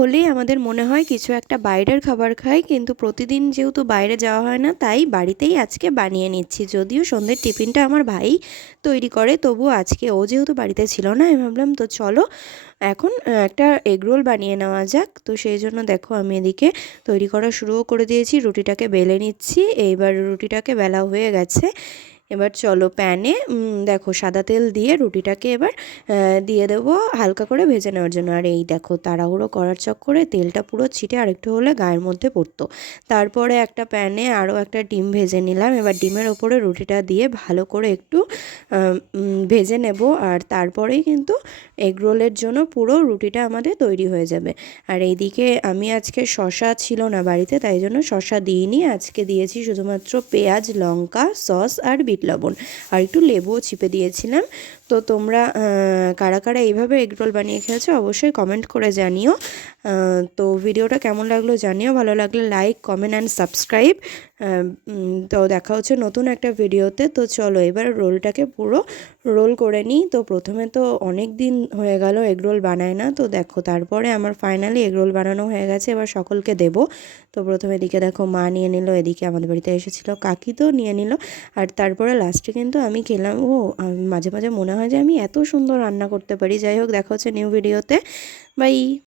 হলেই আমাদের মনে হয় কিছু একটা বাইরের খাবার খাই, কিন্তু প্রতিদিন যেহেতু বাইরে যাওয়া হয় না তাই বাড়িতেই আজকে বানিয়ে নিচ্ছি। যদিও সন্ধ্যের টিফিনটা আমার ভাই তৈরি করে, তবুও আজকে ও যেহেতু বাড়িতে ছিল না, আমি ভাবলাম তো চলো এখন একটা এগরোল বানিয়ে নেওয়া যাক। তো সেই জন্য দেখো আমি এদিকে তৈরি করা শুরুও করে দিয়েছি, রুটিটাকে বেলে নিচ্ছি। এইবার রুটিটাকে বেলা হয়ে গেছে, এবার চলো প্যানে দেখো সাদা তেল দিয়ে রুটিটাকে এবার দিয়ে দেবো হালকা করে ভেজে নেওয়ার জন্য। আর এই দেখো তাড়াহুড়ো করার চক্করে তেলটা পুরো ছিটে আরেকটু হলে গায়ের মধ্যে পড়তো। তারপরে একটা প্যানে আরও একটা ডিম ভেজে নিলাম। এবার ডিমের ওপরে রুটিটা দিয়ে ভালো করে একটু ভেজে নেব, আর তারপরেই কিন্তু এগরোলের জন্য পুরো রুটিটা আমাদের তৈরি হয়ে যাবে। আর এইদিকে আমি আজকে শসা ছিল না বাড়িতে, তাই জন্য শসা দিইনি, আজকে দিয়েছি শুধুমাত্র পেঁয়াজ, লঙ্কা, সস আর বিট লবণ, আর একটু লেবুও চিপে দিয়েছিলাম। তো তোমরা কারা কারা এইভাবে এগরোল বানিয়ে খেয়েছো অবশ্যই কমেন্ট করে জানিও। তো ভিডিওটা কেমন লাগলো জানিও, ভালো লাগলে লাইক, কমেন্ট অ্যান্ড সাবস্ক্রাইব। তো দেখা হচ্ছে নতুন একটা ভিডিওতে। তো চলো এবার রোলটাকে পুরো রোল করে নিই। তো প্রথমে তো অনেক দিন হয়ে গেল এগরোল বানাই না, তো দেখো তারপরে আমার ফাইনালি এগরোল বানানো হয়ে গেছে, এবার সকলকে দেব। তো প্রথমে এদিকে দেখো মা নিয়ে নিল, এদিকে আমাদের বাড়িতে এসেছিলো কাকি তো নিয়ে নিল, আর তারপরে লাস্টে কিন্তু আমি খেলাম। মাঝে মাঝে মনে হয় যে আমি এত সুন্দর রান্না করতে পারি। যাই হোক, দেখা হচ্ছে নিউ ভিডিওতে। বাই।